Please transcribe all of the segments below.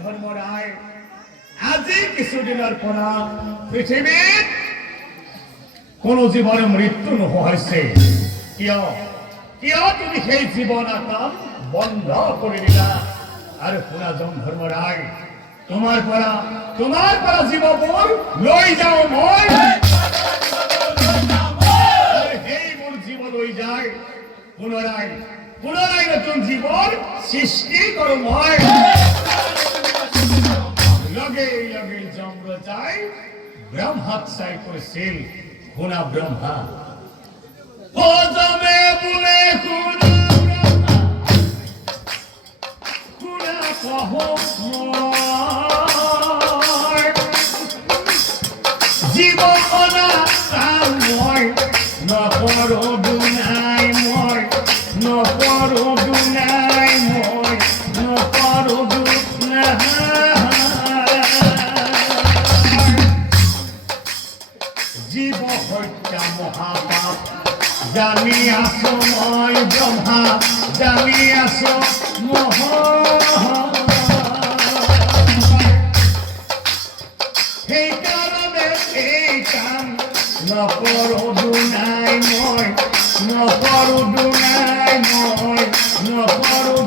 ধৰ্মৰায় আজি কিছুদিনেৰ পৰা পৃথিৱীত কোনো জীৱনৰ মৃত্যু নোহোৱাইছে কিয় কিয় তুমি সেই জীৱন আকাম বন্ধ কৰি দিলা আৰু শুনা ধৰ্মৰায় তোমাৰ পৰা জীৱবোৰ লৈ যাওঁ মই সেই মোৰ জীৱ লৈ যায় পুনরায় নতুন জীবন সৃষ্টি করো মই লগে লগে জম্র চাই ব্রহ্মাক চাই করেছিল শুনা ব্রহ্মা ও জমে বলে শুনা কহ জীবন মই নকৰো দুনাই মই নকৰো দুনাই মই নকৰো জীৱ হত্যা মহাপাপ জানি আছো মই ব্ৰহ্মা জানি আছো সেইকাৰণে এই কাম নকৰো দুনাই মই নকৰো দুনাই মই নকৰো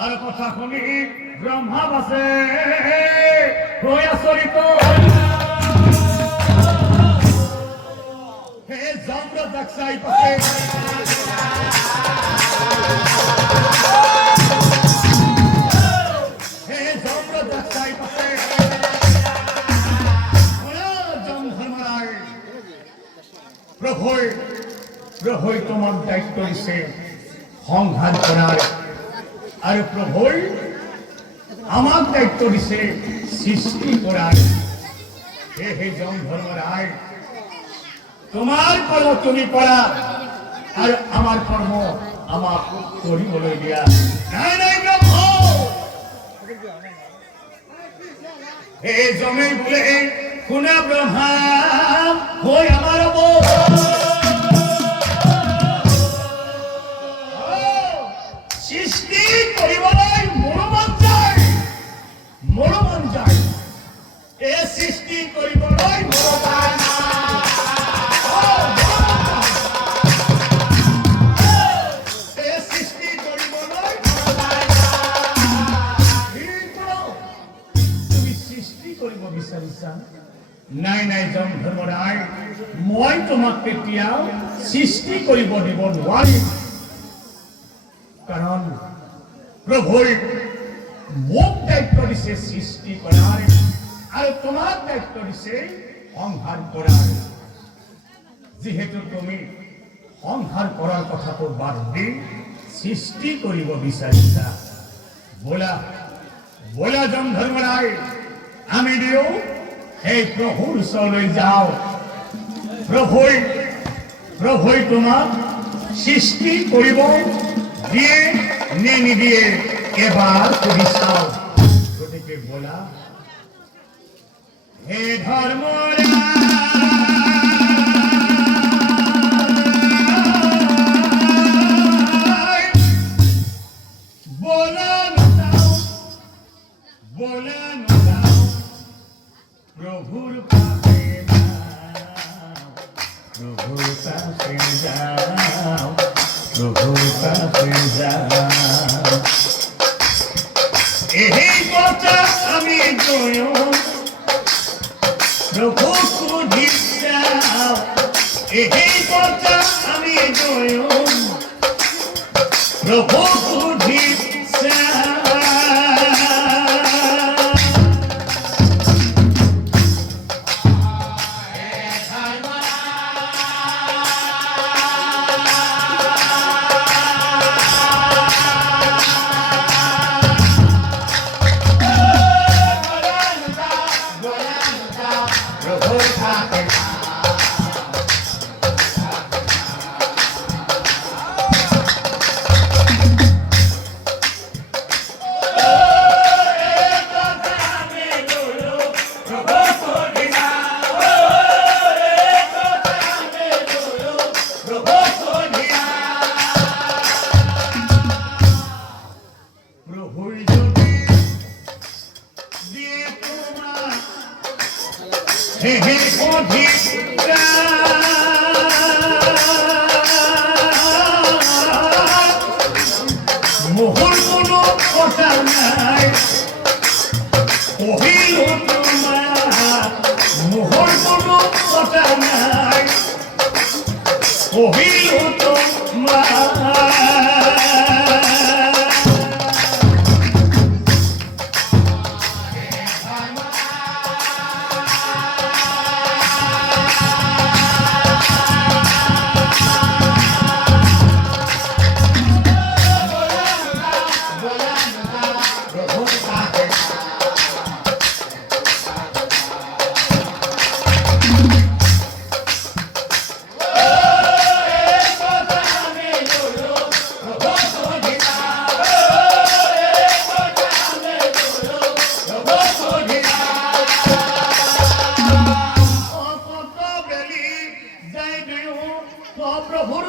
আৰ কথা শুনি ব্ৰহ্মা বাসে হৈ আচৰিত হে জম্ৰ যাক্সাই পাছে হে জম্ৰ যাক্সাই পাছে জম ধৰ্মৰায় প্ৰভুই তোমাক দায়িত্ব দিছে সংঘাত কৰাৰ আৰু প্ৰভুই আমাক দায়িত্ব দিছে সৃষ্টি কৰাৰ হে জম ধৰ্মৰায় তোমাৰ কৰ্ম তুমি কৰা আৰু আমাৰ কৰ্ম আমাক কৰিবলৈ দিয়া নাই ব্ৰহ্ম হে জমে বোলে শুনা ব্ৰহ্মা হৈ আমাৰ সৃষ্টি কৰিবলৈ মোৰো মন যায় এই সৃষ্টি কৰিবলৈ মোৰো সৃষ্টি কৰিবলৈ তুমি সৃষ্টি কৰিব বিচাৰিছা নাই জম ধৰ্মৰায় মই তোমাক কেতিয়াও সৃষ্টি কৰিব দিব নোৱাৰিম কাৰণ প্ৰভুই মোক দায়িত্ব দিছে সৃষ্টি কৰাৰ আৰু তোমাক দায়িত্ব দিছে সংহাৰ কৰাৰ যিহেতু তুমি সংহাৰ কৰাৰ কথাটো বাদ দি সৃষ্টি কৰিব বিচাৰিছা বলা জম ধৰ্মৰায় আমি দিও এই প্ৰভুৰ ওচৰলৈ যাওঁ প্ৰভুই তোমাক সৃষ্টি কৰিব দিয়ে নে নিদিয়ে এবাৰ সুধি চাও গতিকে বলা হে ধৰ্মৰায় বলা নযাও প্ৰভুৰ কাষে যাও এই কথা আমি নয়ন প্রভু খুঁজিছাও এই কথা আমি নয়ন প্রভু খুঁজিছাও মোহর কোনো কথা নাই কহিল তোমার মোহর কোনো কথা নাই কহিল তোমার প্রভুর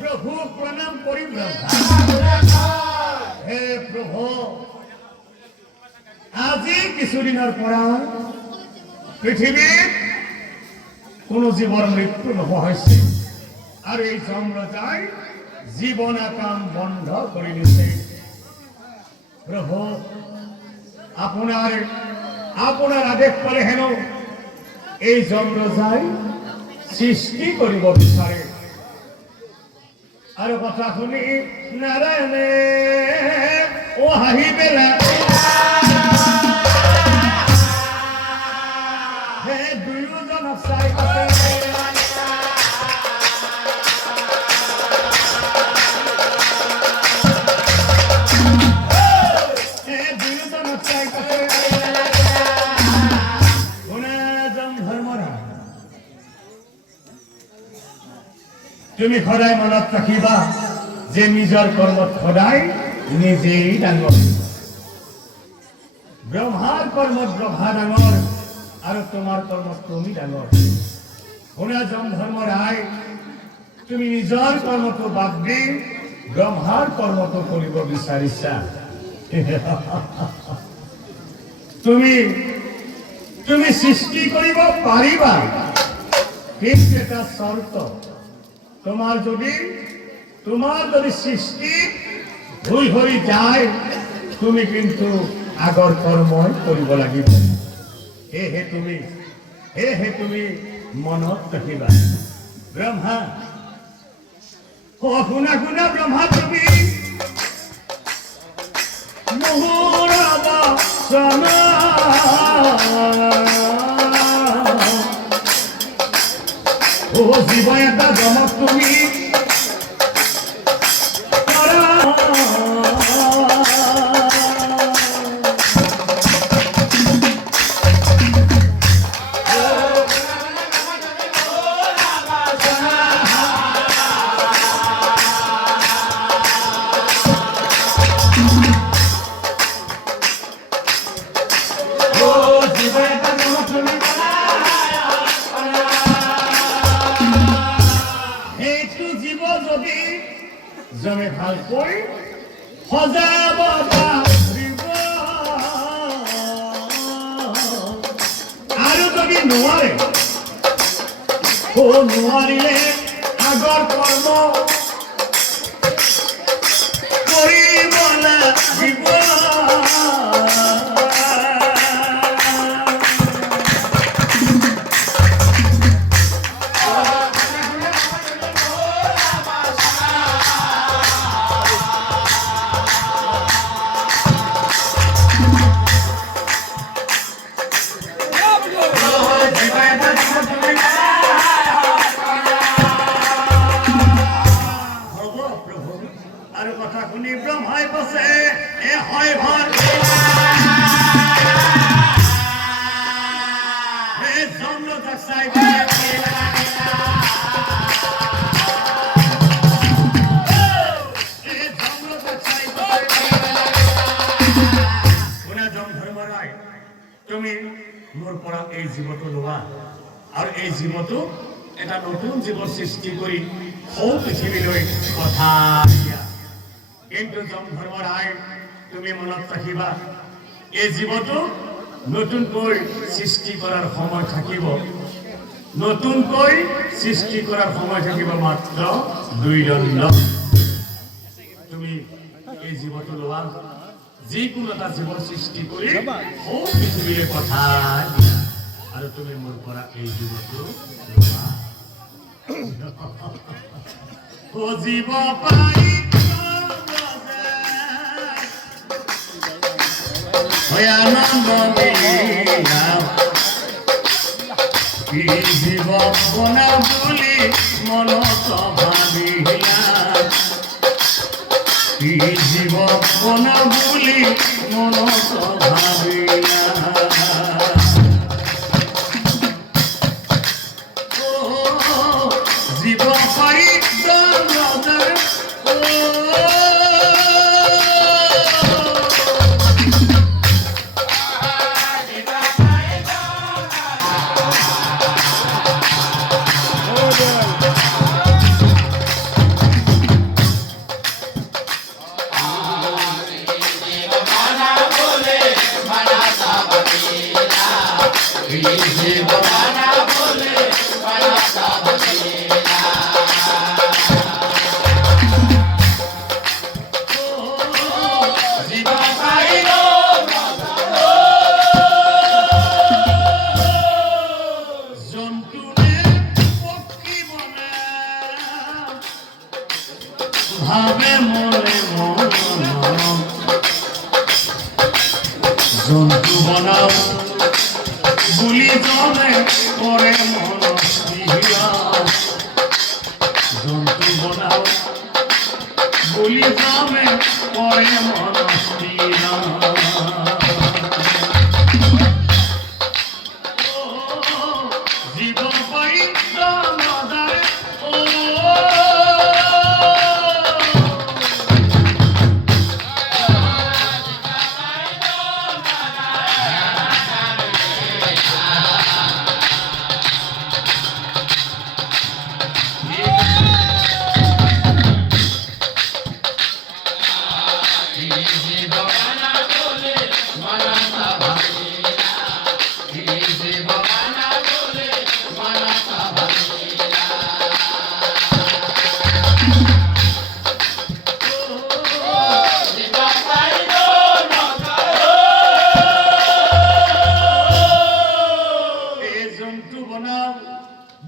প্রভু প্রণাম করি হে প্রভু আজি কিছুদিনৰ পৰা পৃথিৱীত কোনো জীৱৰ মৃত্যু নোহোৱা হৈছে আৰু এই যমৰাজাই জীৱন কাম বন্ধ কৰি দিছে প্ৰভু আপোনাৰ আদেশ পালে হেনো এই যমৰাজাই সৃষ্টি কৰিব বিচাৰে আৰু কথা শুনি নাৰায়ণে ও হাঁহি পেলা হে দুয়োজনক চাই তুমি সদায় মনত ৰাখিবা যে নিজৰ কৰ্মত সদায় নিজেই ডাঙৰ ব্ৰহ্মাৰ কৰ্মত ব্ৰহ্মা ডাঙৰ আৰু তোমাৰ কৰ্মত তুমি ডাঙৰ শুনা যম ধৰ্মৰাই তুমি নিজৰ কৰ্মটো বাদ দি ব্ৰহ্মাৰ কৰ্মটো কৰিব বিচাৰিছা তুমি সৃষ্টি কৰিব পাৰিবা কিন্তু এটা চৰ্ত তোমাৰ যদি সৃষ্টি ভুল হয়ে যায় তুমি কিন্তু আগৰ কৰ্মই কৰিব লাগিব হে তুমি মনত ৰাখিবা ব্ৰহ্মা শুনা ব্ৰহ্মা তুমি মোহৰ বাসনা ও জীব এটা জমক তুমি জমে ভালকৈ সজাব পাৰিব আৰু যদি নোৱাৰিলে আগৰ কৰ্ম শুনি ব্ৰহ্মাই কৈছে এ হয় ভৰ এ জমৰজাক চাই তুমি মোৰ পৰা এই জীৱটো লোৱা আৰু এই জীৱটো এটা নতুন জীৱ সৃষ্টি কৰি সৌ পৃথিৱীলৈ পঠাই দিয়া কিন্তু যম ধৰ্মৰায় তুমি মনত ৰাখিবা এই জীৱটো নতুনকৈ সৃষ্টি কৰাৰ সময় থাকিব নতুনকৈ সৃষ্টি কৰাৰ সময় থাকিব মাত্ৰ 2 দণ্ড তুমি এই জীৱটো লোৱা যিকোনো এটা জীৱন সৃষ্টি কৰি সৌ পৃথিৱীলৈ পঠাই আৰু তুমি মোৰ পৰা এই জীৱটো লোৱা ও জীৱ পাই আনন্দ জীৱ বনা বুলি মনত ভাবিলা জীৱ বনা বুলি মনত ভাবিলা জীৱ পাই ভাবে মনে জন্তু বনাও বুলি জনে কৰে মনস্থিৰা জন্তু বনাও বুলি জনে কৰে মনস্থিৰা জীৱ পাই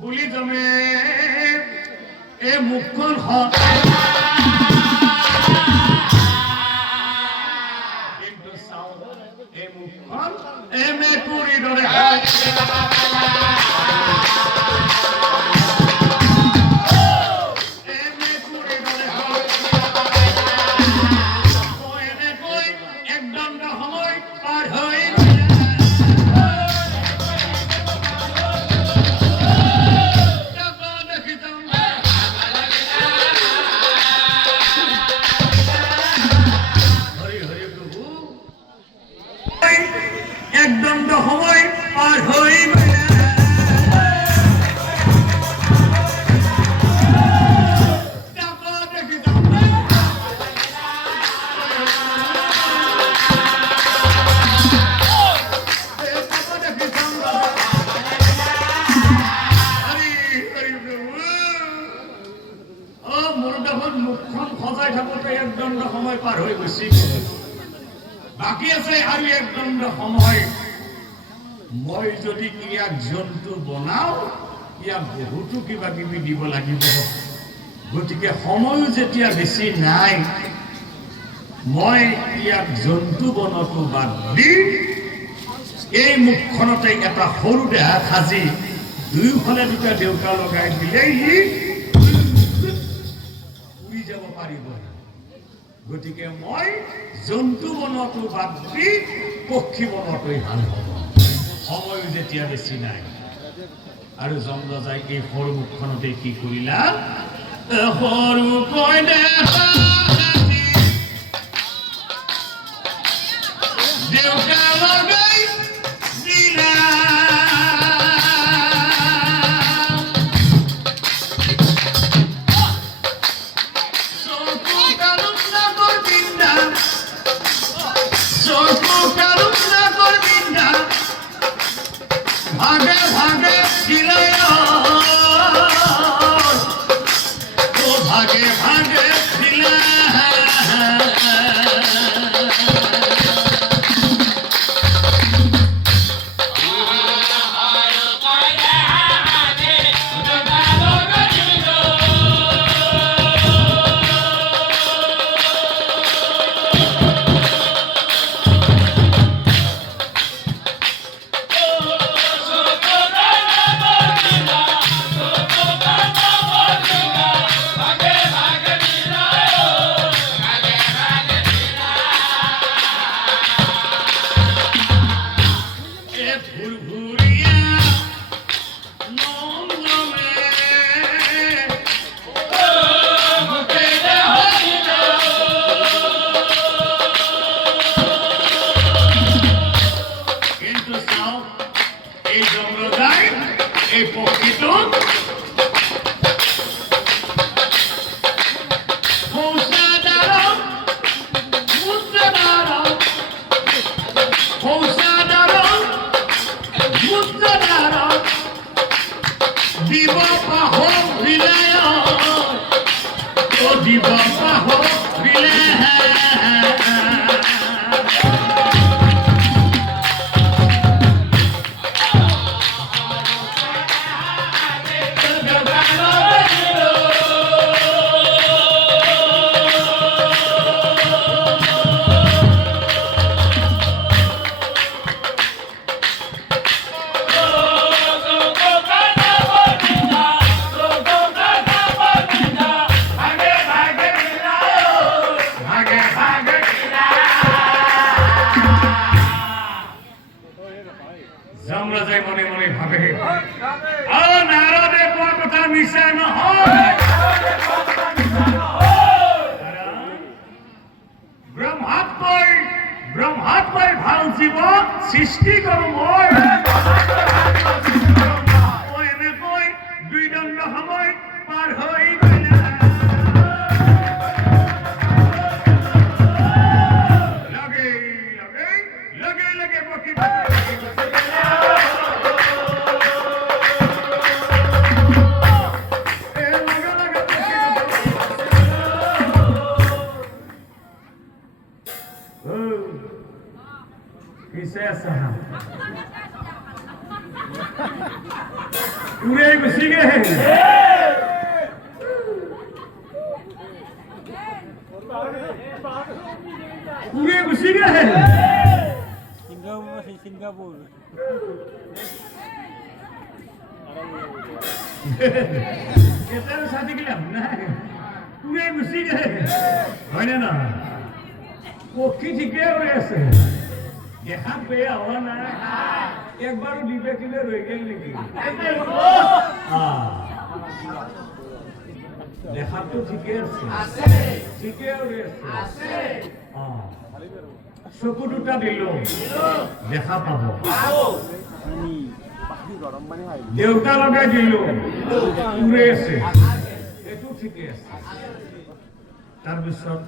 বুলি জমে এই মুখখন কিন্তু চাও এই মুখখন এই মেকুৰীৰ দৰে হয় এনেকৈ একদণ্ড সময় পাৰ হৈ একদণ্ড সময় পার হই মুখখন সজাই থাকোতে একদণ্ড সময় পার হয়ে গৈছে বাকি আছে আৰু একদণ্ড সময় মই যদি ইয়াক জন্তু বনাও ইয়াক বহুতো কিবা কিবি দিব লাগিব গতিকে সময়ো যেতিয়া বেছি নাই মই ইয়াক জন্তু বনতো বাদ দি এই মুখখনতে এটা সৰু দেহা সাজি দুয়োফালে দুটা দেউকা লগাই দিলেই উৰি যাব পাৰিব গতিকে মই জন্তু বনোৱাটো বাদ দি পক্ষী বনোৱাটোৱেই ভাল হ'ব। সময়ো যেতিয়া বেছি নাই আৰু যমৰাজাই এই সৰু মুখখনতে কি কৰিলা, সৰুকৈ দেখা দেউকা লগাই দিলা, ভাগে ভাগে দিলে ও ভাগে ভাগে দিলে এই পক্ষীটো দিব পাহক বিলয় দিব পাহক বিলয় যমরাজাই মনে মনে ভাবে, নারদে কোৱা কথা মিছা নহয়, ব্ৰহ্মাত্মাই ভাল জীৱ সৃষ্টি কৰো মই এনেকৈ দুই দণ্ড সময় পাৰ হৈ গ'লা, লগে লগে লগে লগে পক্ষী उड़े घुसी गए उड़े घुसी गए सिंगापुर এটার সাথে গেলাম না উড়ে ঘুষি গেছে হয় না পক্ষী ঠিকই উড়ে আছে দেখা পেয়ে হওয়া না একবারও ডিবে কিনে রয়ে গেল নাকি দেখা তো ঠিকই আছে ঠিকই উড়ে আছে চকু দুটা দিল দেখা পাব দেউতা লগাই দিল উড়ে আছে এইটো ঠিকই আছে তাৰপিছত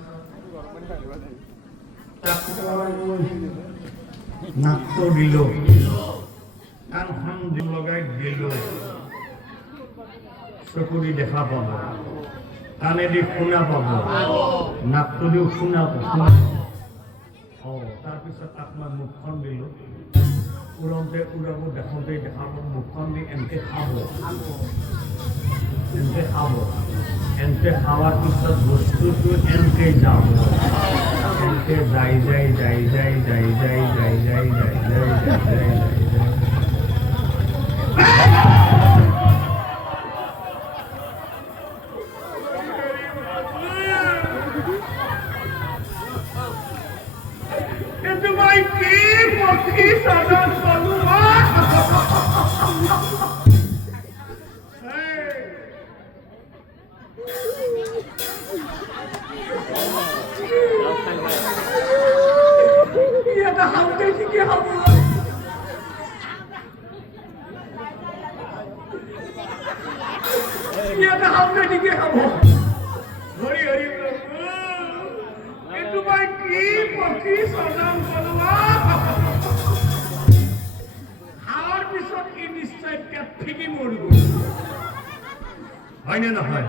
নাকটো দিল কাণখন লগাই দিল চকুদি দেখা পাব কাণেদি শুনা পাব নাকটো দিও শুনা পাব তাৰপিছত আপোনাৰ মুখখন দিল উড়তে উড়াব দেখোঁতে দেখাব মুখখন দি এনকে খাব এনকে খাওয়ার পিছত বস্তুটো এনকে যাব এনকে যাই যাই যাই যাই যাই যাই যাই যাই যাই যাই যাই যাই যাই কি পক্ষী সাধন করুমা এটা হামতে কি হবো এটা হামতে কি হবো হরি হরি প্রভু তোমায় কি পক্ষী সাধন করুমা আমার পিছত কি নিশ্চয় ঠিকই মরব হয় না হয়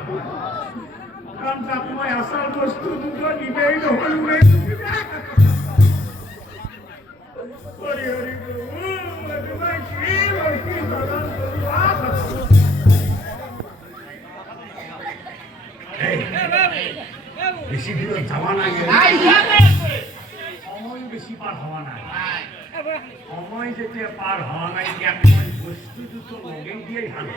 কারণ তোমায় আসার বস্তু দুটো নিবেই নহল হরি হরি প্রভু তোমায় কি পক্ষী সাধন করুমা বেশি দূর যাওয়া নাই সময় বেশি পার হওয়া নাই সময় যেতিয়া পার হওয়া নাই বস্তু দুটো লগে দিয়েই ভাল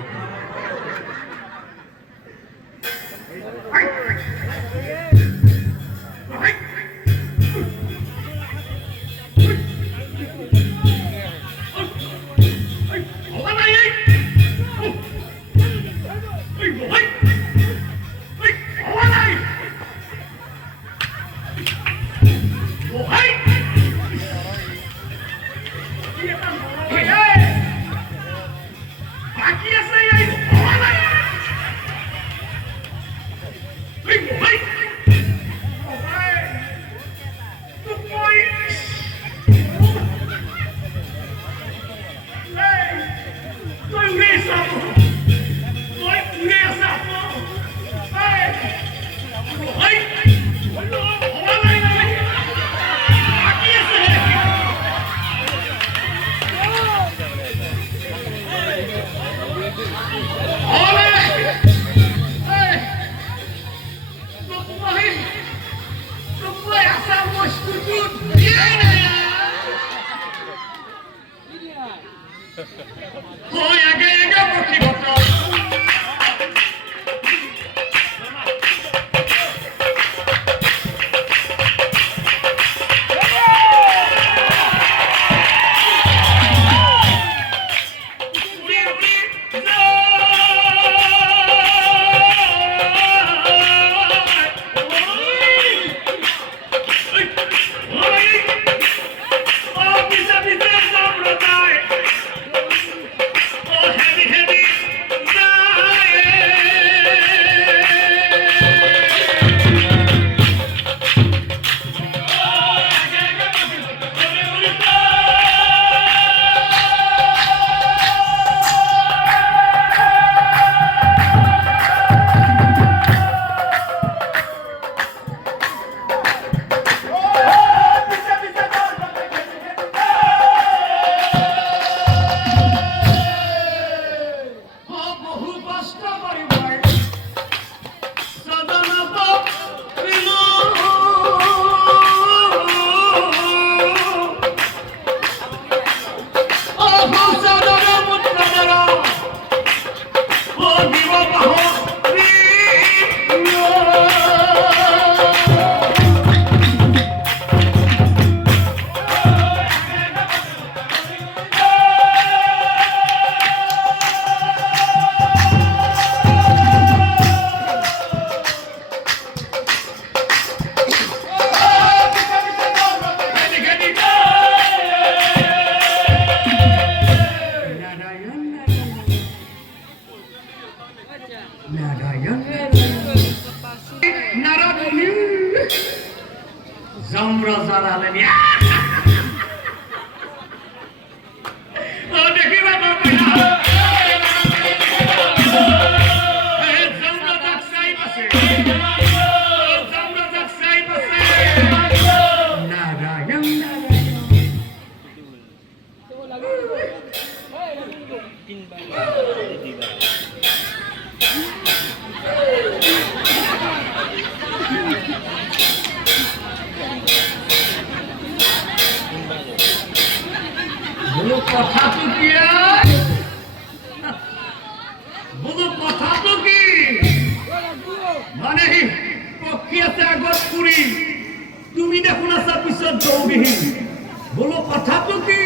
কথাটো কি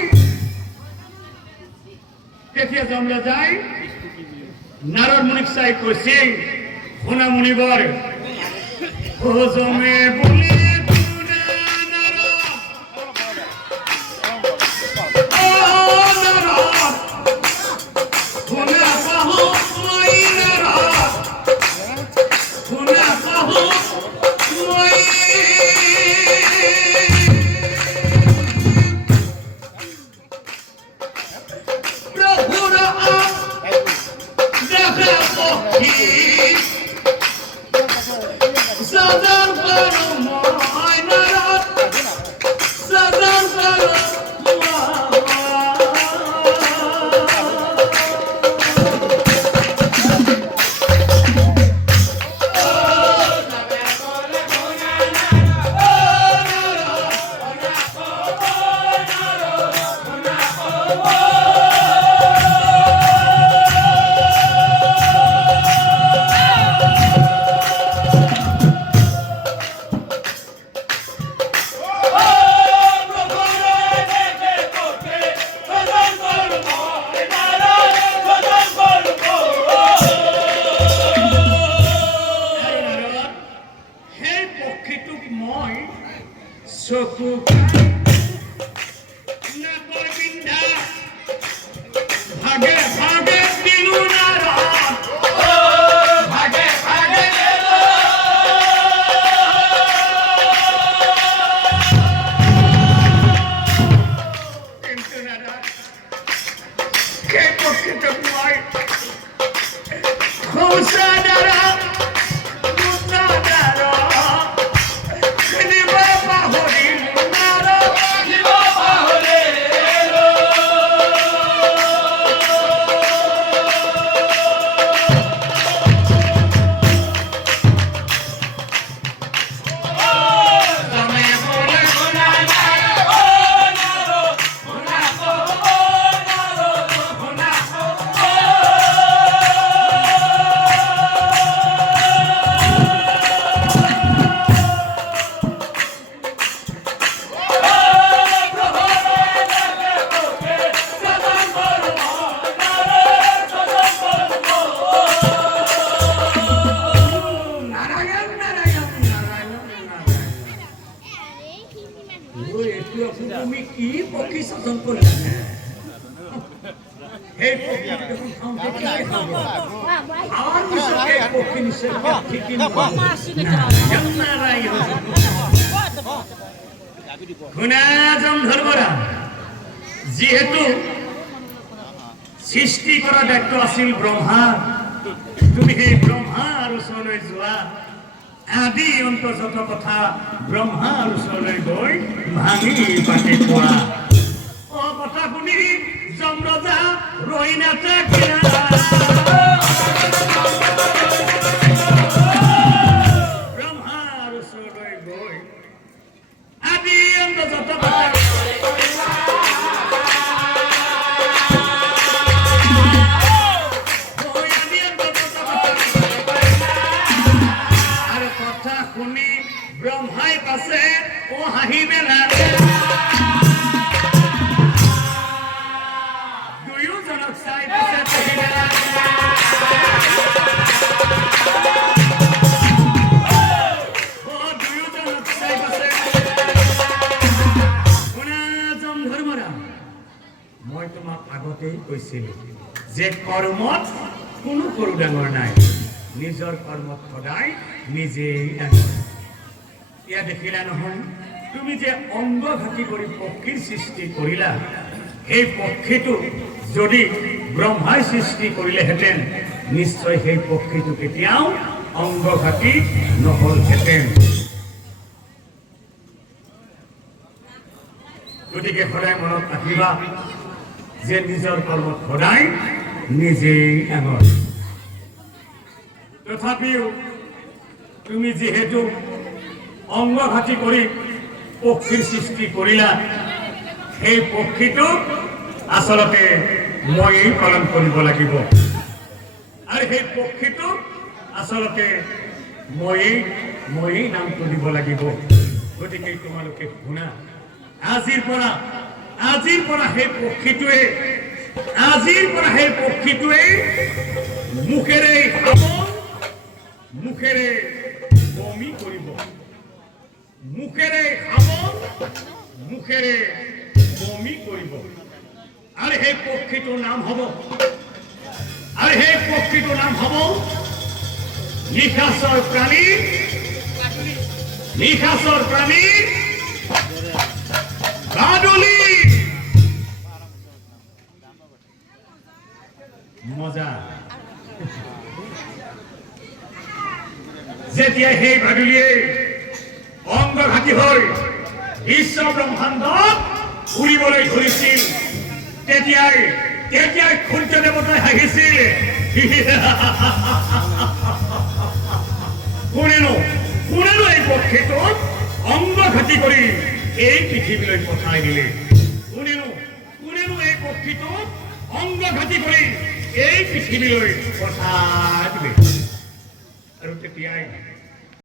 তেতিয়া যমৰাজাই নাৰদ মুনিক চাই কৈছিল শুনা মুনিবৰ ও জমে বুলি যেহেতু সৃষ্টি কৰা দায়িত্ব আছিল ব্ৰহ্মা তুমি সেই ব্ৰহ্মাৰ ওচৰলৈ যোৱা আদি অন্ত যত কথা ব্ৰহ্মাৰ ওচৰলৈ গৈ ভাঙি পাতি কোৱা অ কথা শুনি যমৰাজা ৰৈ নাথাকিলা ব্ৰহ্মাৰ ওচৰলৈ গৈ আদি অন্ত যত কথা ব্ৰহ্মাই পাছে ও হাঁহি মেলা দুয়োজনক চাই পাছে পঢ়ি মেলা দুয়োজনক চাই পাছে শুনা যমধৰ্মৰা মই তোমাক আগতেই কৈছিলো যে কৰ্মত কোনো সৰু ডাঙৰ নাই নিজৰ কৰ্মত সদায় নিজেই ডাঙৰ ইয়া দেখিলা নহয় তুমি যে অংগঘাতী কৰি পক্ষীৰ সৃষ্টি কৰিলা এই পক্ষীটো যদি ব্ৰহ্মাই সৃষ্টি কৰিলেহেঁতেন নিশ্চয় সেই পক্ষীটো কেতিয়াও অংগঘাতী নহলহেঁতেন গতিকে সদায় মনত ৰাখিবা যে নিজৰ কৰ্মত সদায় নিজেই ডাঙৰ তথাপিও তুমি যিহেতু অংগঘাতী কৰি পক্ষীৰ সৃষ্টি কৰিলা সেই পক্ষীটো আচলতে ময়েই পালন কৰিব লাগিব আৰু সেই পক্ষীটো আচলতে ময়েই নামটো দিব লাগিব গতিকে তোমালোকে শুনা আজিৰ পৰা আজিৰ পৰা সেই পক্ষীটোৱে মুখেৰে খাব, মুখেৰে বমি কৰিব, মুখেৰে খাব, মুখেৰে বমি কৰিব। আৰু সেই পক্ষীটোৰ নাম হ'ব নিশাচৰ প্ৰাণী, বাদুলি। মজা। যেতিয়া সেই বাদুলিয়ে অংগঘাতী হৈ বিশ্ব ব্ৰহ্মাণ্ডত উৰিবলৈ ধৰিছিল, তেতিয়াই সূৰ্য দেৱতাই হাঁহিছিল। কোনেনো এই পক্ষীটোক অংগঘাতী কৰি এই পৃথিৱীলৈ পঠাই দিলে? কোনেনো এই পক্ষীটোক অংগঘাতী কৰি এই পৃথিৱীলৈ পঠাই দিলে? আৰু তেতিয়াই